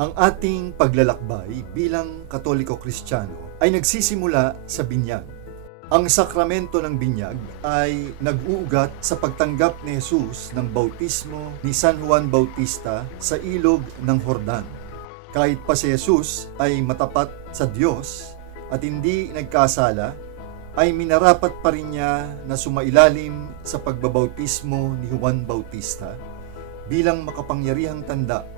Ang ating paglalakbay bilang Katoliko-Kristiyano ay nagsisimula sa binyag. Ang sakramento ng binyag ay nag-uugat sa pagtanggap ni Jesus ng bautismo ni San Juan Bautista sa ilog ng Jordan. Kahit pa si Jesus ay matapat sa Diyos at hindi nagkasala, ay minarapat pa rin niya na sumailalim sa pagbabautismo ni Juan Bautista bilang makapangyarihang tanda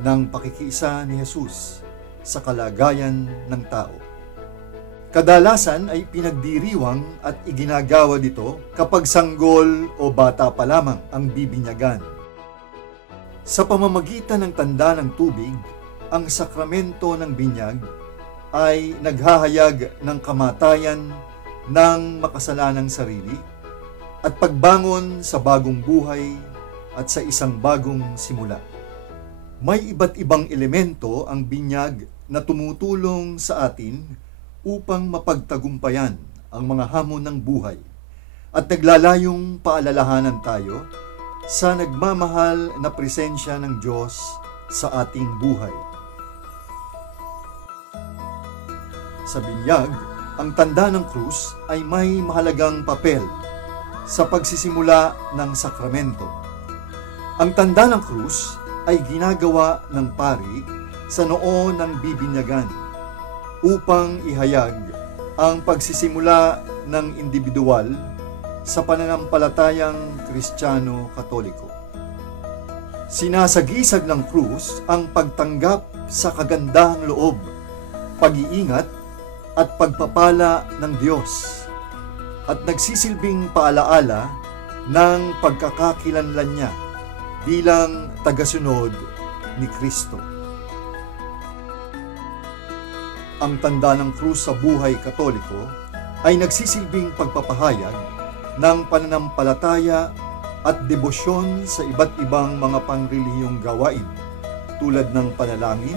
ng pakikiisa ni Jesus sa kalagayan ng tao. Kadalasan ay pinagdiriwang at iginagawa dito kapag sanggol o bata pa lamang ang bibinyagan. Sa pamamagitan ng tanda ng tubig, ang sakramento ng binyag ay naghahayag ng kamatayan ng makasalanang sarili at pagbangon sa bagong buhay at sa isang bagong simula. May iba't ibang elemento ang binyag na tumutulong sa atin upang mapagtagumpayan ang mga hamon ng buhay at naglalayong paalalahanan tayo sa nagmamahal na presensya ng Diyos sa ating buhay. Sa binyag, ang tanda ng krus ay may mahalagang papel sa pagsisimula ng sakramento. Ang tanda ng krus ay ginagawa ng pari sa noo ng bibinyagan upang ihayag ang pagsisimula ng individual sa pananampalatayang Kristiyano-Katoliko. Sinasagisag ng krus ang pagtanggap sa kagandahang loob, pag-iingat at pagpapala ng Diyos at nagsisilbing paalaala ng pagkakakilanlan niya bilang tagasunod ni Kristo. Ang tanda ng krus sa buhay Katoliko ay nagsisilbing pagpapahayag ng pananampalataya at debosyon sa iba't ibang mga pangrelihiyong gawain tulad ng panalangin,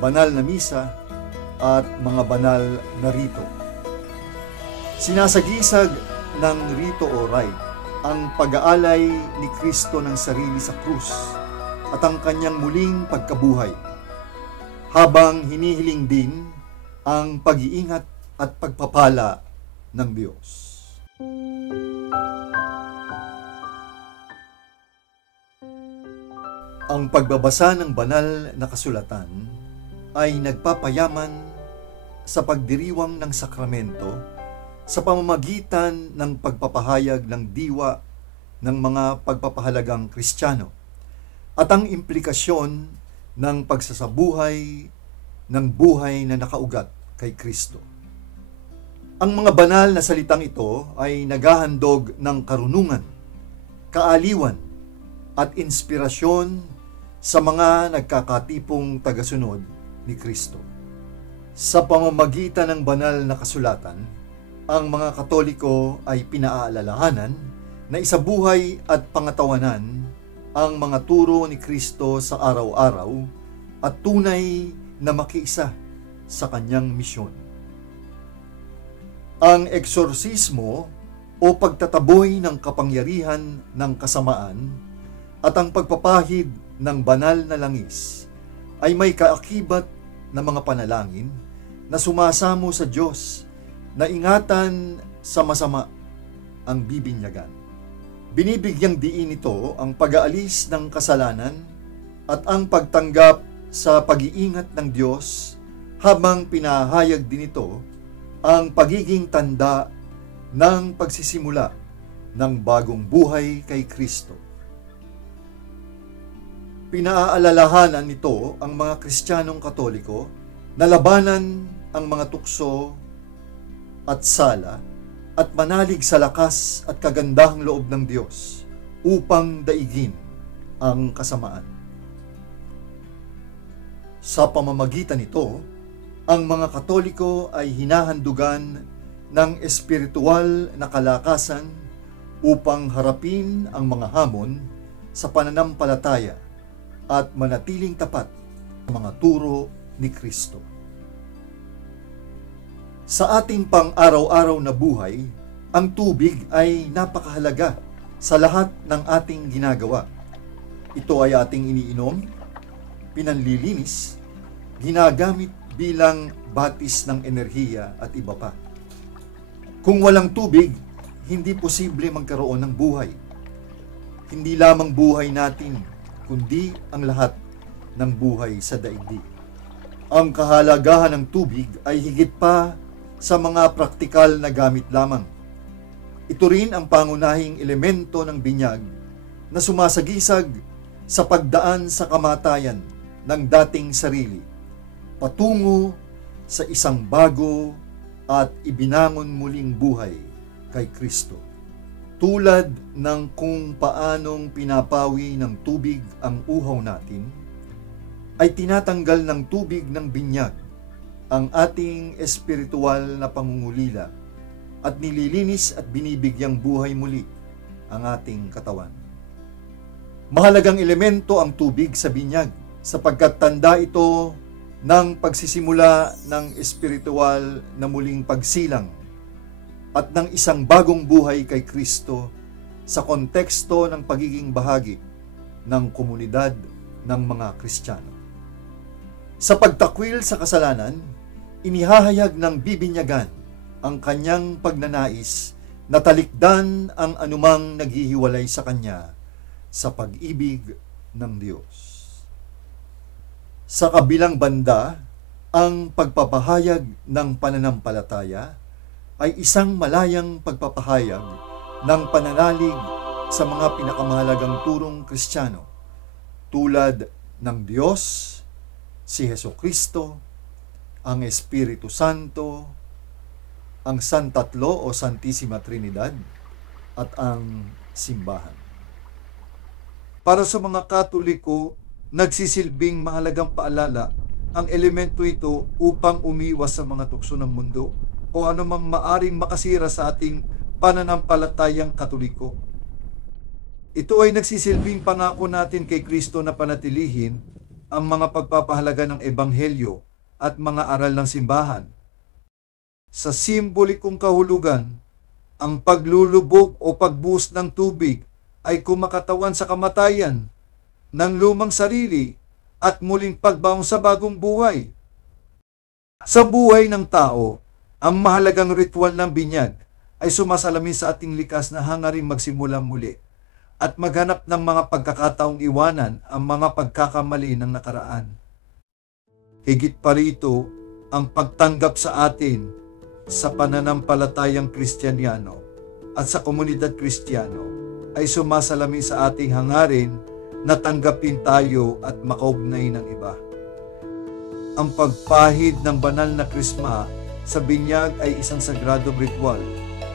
banal na misa, at mga banal na rito. Sinasagisag ng rito o rite ang pag-aalay ni Kristo ng sarili sa krus at ang kanyang muling pagkabuhay, habang hinihiling din ang pag-iingat at pagpapala ng Diyos. Ang pagbabasa ng banal na kasulatan ay nagpapayaman sa pagdiriwang ng sakramento sa pamamagitan ng pagpapahayag ng diwa ng mga pagpapahalagang Kristiyano at ang implikasyon ng pagsasabuhay ng buhay na nakaugat kay Kristo. Ang mga banal na salitang ito ay naghahandog ng karunungan, kaaliwan at inspirasyon sa mga nagkakatipong tagasunod ni Kristo. Sa pamamagitan ng banal na kasulatan, ang mga Katoliko ay pinaalalahanan na isabuhay at pangatawanan ang mga turo ni Kristo sa araw-araw at tunay na makiisa sa kanyang misyon. Ang eksorsismo o pagtataboy ng kapangyarihan ng kasamaan at ang pagpapahid ng banal na langis ay may kaakibat na mga panalangin na sumasamo sa Diyos na ingatan sa masama ang bibinyagan. Binibigyang diin ito ang pag-aalis ng kasalanan at ang pagtanggap sa pag-iingat ng Diyos, habang pinahayag din ito ang pagiging tanda ng pagsisimula ng bagong buhay kay Kristo. Pinaalalahanan nito ang mga Kristiyanong Katoliko na labanan ang mga tukso at sala at manalig sa lakas at kagandahang loob ng Diyos upang daigin ang kasamaan. Sa pamamagitan nito, ang mga Katoliko ay hinahandugan ng espiritual na kalakasan upang harapin ang mga hamon sa pananampalataya at manatiling tapat sa mga turo ni Kristo. Sa ating pang-araw-araw na buhay, ang tubig ay napakahalaga sa lahat ng ating ginagawa. Ito ay ating iniinom, pinanlilinis, ginagamit bilang batis ng enerhiya at iba pa. Kung walang tubig, hindi posible magkaroon ng buhay. Hindi lamang buhay natin, kundi ang lahat ng buhay sa daigdig. Ang kahalagahan ng tubig ay higit pa sa mga praktikal na gamit lamang. Ito rin ang pangunahing elemento ng binyag na sumasagisag sa pagdaan sa kamatayan ng dating sarili, patungo sa isang bago at ibinangon muling buhay kay Kristo. Tulad ng kung paanong pinapawi ng tubig ang uhaw natin, ay tinatanggal ng tubig ng binyag ang ating espiritual na pangungulila at nililinis at binibigyang buhay muli ang ating katawan. Mahalagang elemento ang tubig sa binyag sapagkat tanda ito ng pagsisimula ng espiritual na muling pagsilang at ng isang bagong buhay kay Kristo sa konteksto ng pagiging bahagi ng komunidad ng mga Kristiyano. Sa pagtakwil sa kasalanan, inihahayag ng bibinyagan ang kanyang pagnanais na talikdan ang anumang naghihiwalay sa kanya sa pag-ibig ng Diyos. Sa kabilang banda, ang pagpapahayag ng pananampalataya ay isang malayang pagpapahayag ng pananalig sa mga pinakamahalagang turong Kristiyano tulad ng Diyos, si Hesukristo, ang Espiritu Santo, ang Santatlo o Santissima Trinidad, at ang simbahan. Para sa mga Katoliko, nagsisilbing mahalagang paalala ang elemento ito upang umiwas sa mga tukso ng mundo o anumang maaring makasira sa ating pananampalatayang Katoliko. Ito ay nagsisilbing pangako natin kay Kristo na panatilihin ang mga pagpapahalaga ng Ebanghelyo at mga aral ng simbahan. Sa simbolikong kahulugan, ang paglulubog o pagbuhos ng tubig ay kumakatawan sa kamatayan ng lumang sarili at muling pagbaon sa bagong buhay. Sa buhay ng tao, ang mahalagang ritual ng binyag ay sumasalamin sa ating likas na hangaring magsimula muli at maghanap ng mga pagkakataong iwanan ang mga pagkakamali ng nakaraan. Higit pa rito, ang pagtanggap sa atin sa pananampalatayang Kristiyano at sa komunidad Kristiyano ay sumasalamin sa ating hangarin na tanggapin tayo at makaugnay ng iba. Ang pagpahid ng banal na krisma sa binyag ay isang sagradong ritual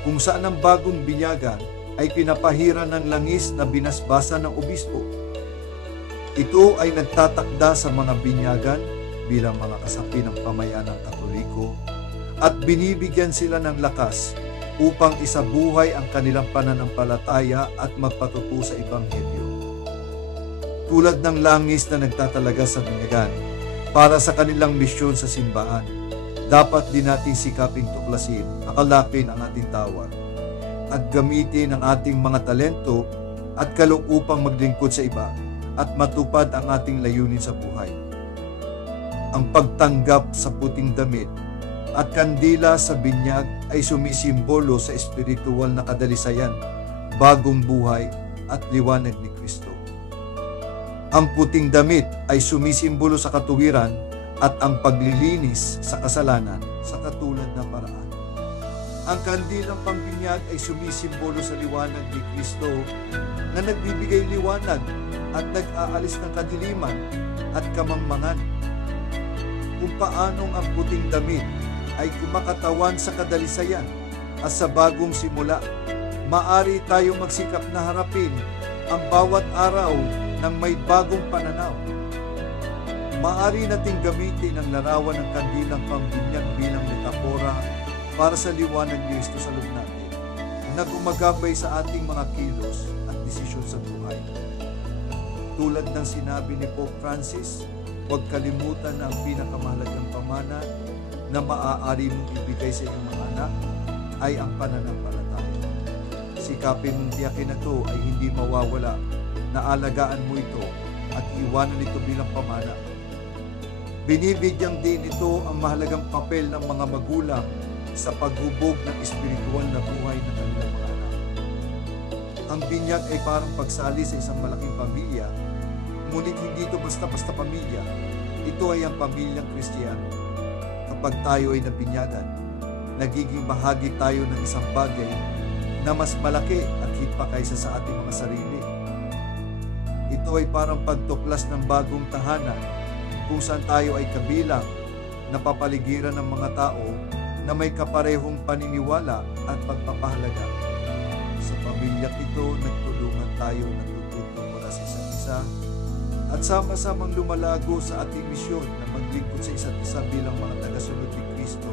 kung saan ang bagong binyagan ay pinapahiran ng langis na binasbasa ng obispo. Ito ay nagtatakda sa mga binyagan bilang mga kasapi ng pamayanan ng Katoliko at binibigyan sila ng lakas upang isabuhay ang kanilang pananampalataya at magpatuto sa Ebanghelyo. Tulad ng langis na nagtatalaga sa binyagan para sa kanilang misyon sa simbahan, dapat din nating sikaping tuklasin, akalapin ang ating tawag at gamitin ang ating mga talento at kaloob upang maglingkod sa iba at matupad ang ating layunin sa buhay. Ang pagtanggap sa puting damit at kandila sa binyag ay sumisimbolo sa espiritual na kadalisayan, bagong buhay at liwanag ni Kristo. Ang puting damit ay sumisimbolo sa katuwiran at ang paglilinis sa kasalanan sa katulad na paraan. Ang kandilang pambinyag ay sumisimbolo sa liwanag ni Kristo na nagbibigay liwanag at nag-aalis ng kadiliman at kamangmangan. Kung paanong ang puting damit ay kumakatawan sa kadalisayan at sa bagong simula, maari tayong magsikap na harapin ang bawat araw ng may bagong pananaw. Maari nating gamitin ang larawan ng kandilang pambinyag bilang metapora para sa liwanag ni Kristo sa loob natin, na gumagabay sa ating mga kilos at desisyon sa buhay. Tulad ng sinabi ni Pope Francis, huwag kalimutan na ang pinakamahalagang pamana na maaari mong ibigay sa iyong mga anak ay ang pananampalataya. Sikapin mong tiyakin na ito ay hindi mawawala, na alagaan mo ito at iwanan ito bilang pamana Binibigyan din ito ang mahalagang papel ng mga magulang sa paghubog ng espiritual na buhay ng kanilang mga anak. Ang binyag ay parang pagsali sa isang malaking pamilya, ngunit hindi ito basta-basta pamilya. Ito ay ang pamilyang Kristiyano. Kapag tayo ay nabinyagan, nagiging bahagi tayo ng isang bagay na mas malaki at higit pa kaysa sa ating mga sarili. Ito ay parang pagtuklas ng bagong tahanan kung saan tayo ay kabilang, napapaligiran ng mga tao na may kaparehong paniniwala at pagpapahalaga. Sa pamilyang ito, nagtulungan tayo natututo mula sa isa't isa at sama-samang lumalago sa ating misyon na maglingkod sa isa't isa bilang mga tagasunod ni Kristo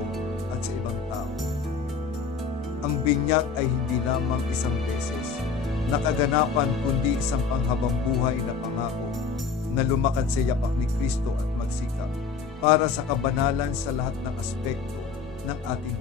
at sa ibang tao. Ang binyag ay hindi lamang isang beses na kaganapan kundi isang panghabang buhay na pangako na lumakad sa yapak ni Kristo at magsikap para sa kabanalan sa lahat ng aspekto ng ating